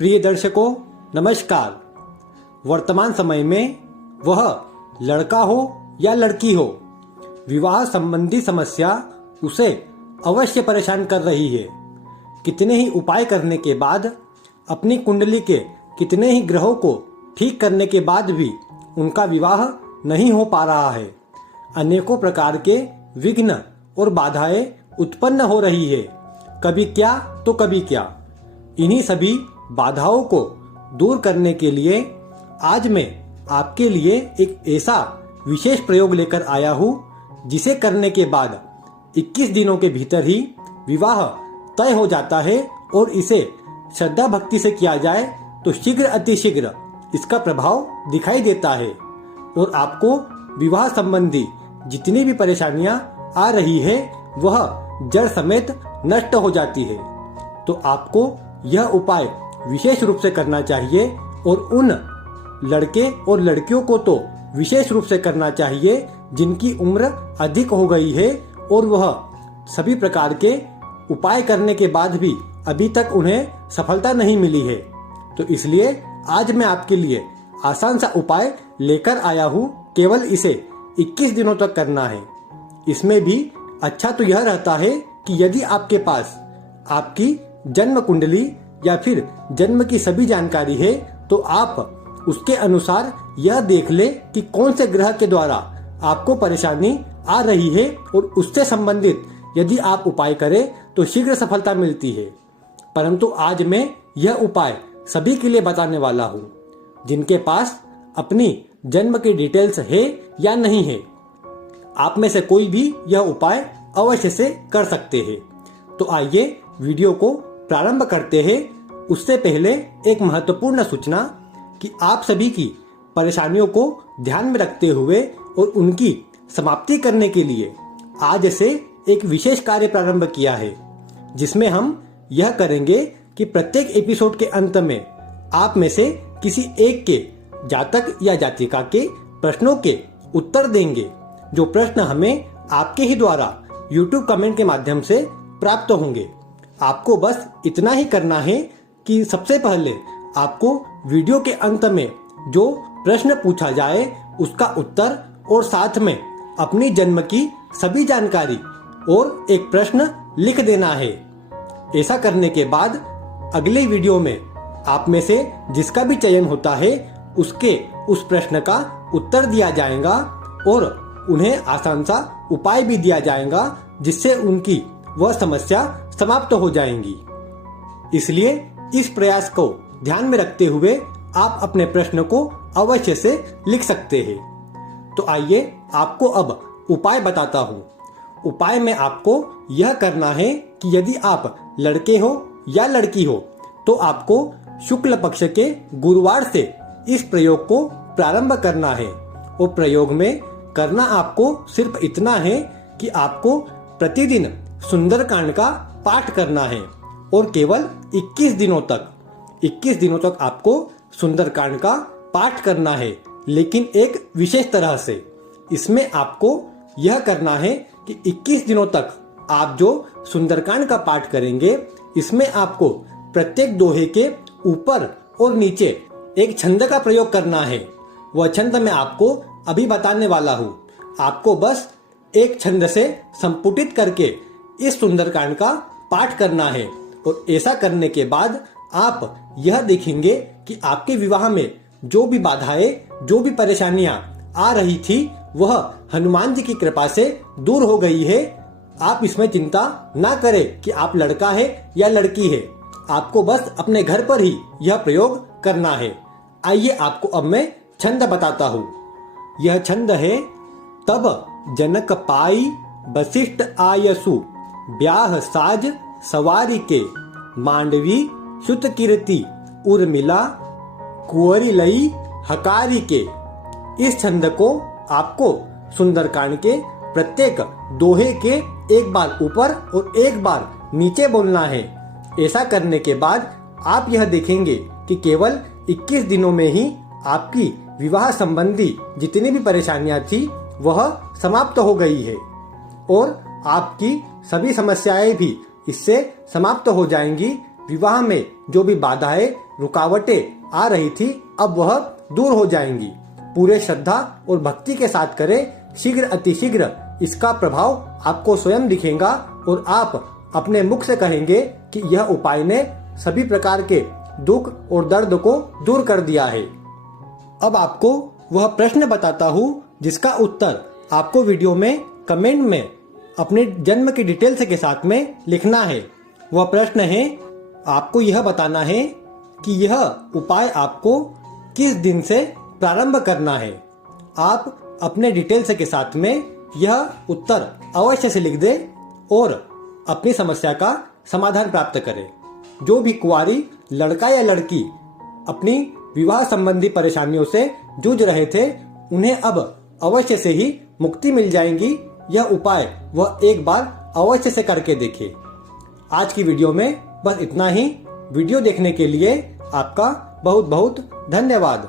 प्रिय दर्शकों, नमस्कार। वर्तमान समय में वह लड़का हो या लड़की हो, विवाह संबंधी समस्या उसे अवश्य परेशान कर रही है। कितने ही उपाय करने के बाद, अपनी कुंडली के कितने ही ग्रहों को ठीक करने के बाद भी उनका विवाह नहीं हो पा रहा है। अनेकों प्रकार के विघ्न और बाधाएं उत्पन्न हो रही है, कभी क्या तो कभी क्या। इन्हीं सभी बाधाओं को दूर करने के लिए आज मैं आपके लिए एक ऐसा विशेष प्रयोग लेकर आया हूँ, जिसे करने के बाद 21 दिनों के भीतर ही विवाह तय हो जाता है। और इसे श्रद्धा भक्ति से किया जाए तो शीघ्र अतिशीघ्र इसका प्रभाव दिखाई देता है और आपको विवाह संबंधी जितनी भी परेशानियां आ रही है वह जड़ समेत नष्ट हो जाती है। तो आपको यह उपाय विशेष रूप से करना चाहिए और उन लड़के और लड़कियों को तो विशेष रूप से करना चाहिए जिनकी उम्र अधिक हो गई है और वह सभी प्रकार के उपाय करने के बाद भी अभी तक उन्हें सफलता नहीं मिली है। तो इसलिए आज मैं आपके लिए आसान सा उपाय लेकर आया हूँ। केवल इसे 21 दिनों तक करना है। इसमें भी अच्छा तो यह रहता है कि यदि आपके पास आपकी जन्म कुंडली या फिर जन्म की सभी जानकारी है तो आप उसके अनुसार यह देख ले कि कौन से ग्रह के द्वारा आपको परेशानी आ रही है और उससे संबंधित यदि आप उपाय करें तो शीघ्र सफलता मिलती है। परंतु आज मैं यह उपाय सभी के लिए बताने वाला हूँ जिनके पास अपनी जन्म की डिटेल्स है या नहीं है। आप में से कोई भी यह उपाय अवश्य से कर सकते हैं। तो आइए वीडियो को प्रारंभ करते हैं। उससे पहले एक महत्वपूर्ण सूचना कि आप सभी की परेशानियों को ध्यान में रखते हुए और उनकी समाप्ति करने के लिए आज से एक विशेष कार्य प्रारंभ किया है, जिसमें हम यह करेंगे कि प्रत्येक एपिसोड के अंत में आप में से किसी एक के जातक या जातिका के प्रश्नों के उत्तर देंगे, जो प्रश्न हमें आपके ही द्वारा YouTube कमेंट के माध्यम से प्राप्त होंगे। आपको बस इतना ही करना है कि सबसे पहले आपको वीडियो के अंत में जो प्रश्न पूछा जाए उसका उत्तर और साथ में अपनी जन्म की सभी जानकारी और एक प्रश्न लिख देना है। ऐसा करने के बाद अगले वीडियो में आप में से जिसका भी चयन होता है उसके उस प्रश्न का उत्तर दिया जाएगा और उन्हें आसान सा उपाय भी दिया जाएगा, जिससे उनकी वह समस्या समाप्त हो जाएंगी। इसलिए इस प्रयास को ध्यान में रखते हुए आप अपने प्रश्न को अवश्य से लिख सकते हैं। तो आइए आपको अब उपाय बताता हूँ। उपाय में आपको यह करना है कि यदि आप लड़के हो या लड़की हो तो आपको शुक्ल पक्ष के गुरुवार से इस प्रयोग को प्रारंभ करना है। और प्रयोग में करना आपको सिर्फ इतना है कि आपको प्रतिदिन सुंदरकांड का पाठ करना है और केवल 21 दिनों तक आपको सुंदरकांड का पाठ करना है, लेकिन एक विशेष तरह से। इसमें आपको यह करना है कि 21 दिनों तक आप जो सुंदरकांड का पाठ करेंगे, इसमें आपको प्रत्येक दोहे के ऊपर और नीचे एक छंद का प्रयोग करना है। वह छंद मैं आपको अभी बताने वाला हूँ। आपको बस एक छंद से संपुटित करके इस सुंदरकांड का पाठ करना है और ऐसा करने के बाद आप यह देखेंगे कि आपके विवाह में जो भी बाधाएं, जो भी परेशानियां आ रही थी, वह हनुमान जी की कृपा से दूर हो गई है। आप इसमें चिंता ना करें कि आप लड़का है या लड़की है। आपको बस अपने घर पर ही यह प्रयोग करना है। आइए आपको अब मैं छंद बताता हूँ। यह छंद है, तब जनक पाई वशिष्ठ आयसु, ब्याह साज सवारी के, मांडवी सुत कीर्ति उर्मिला, कुंवरी लई हकारी के। इस छंद को आपको सुंदरकांड के प्रत्येक दोहे के एक बार ऊपर और एक बार नीचे बोलना है। ऐसा करने के बाद आप यह देखेंगे कि केवल 21 दिनों में ही आपकी विवाह संबंधी जितनी भी परेशानियां थी वह समाप्त हो गई है और आपकी सभी समस्याएं भी इससे समाप्त हो जाएंगी। विवाह में जो भी बाधाएं रुकावटें आ रही थी अब वह दूर हो जाएंगी। पूरे श्रद्धा और भक्ति के साथ करें, शीघ्र अतिशीघ्र इसका प्रभाव आपको स्वयं दिखेगा और आप अपने मुख से कहेंगे कि यह उपाय ने सभी प्रकार के दुख और दर्द को दूर कर दिया है। अब आपको वह प्रश्न बताता हूँ जिसका उत्तर आपको वीडियो में कमेंट में अपने जन्म की डिटेल्स के साथ में लिखना है। वह प्रश्न है, आपको यह बताना है कि यह उपाय आपको किस दिन से प्रारंभ करना है। आप अपने डिटेल्स के साथ में यह उत्तर अवश्य से लिख दें और अपनी समस्या का समाधान प्राप्त करें। जो भी कुंवारी लड़का या लड़की अपनी विवाह संबंधी परेशानियों से जूझ रहे थे, उन्हें अब अवश्य से ही मुक्ति मिल जाएगी। यह उपाय वह एक बार अवश्य से करके देखें। आज की वीडियो में बस इतना ही। वीडियो देखने के लिए आपका बहुत बहुत धन्यवाद।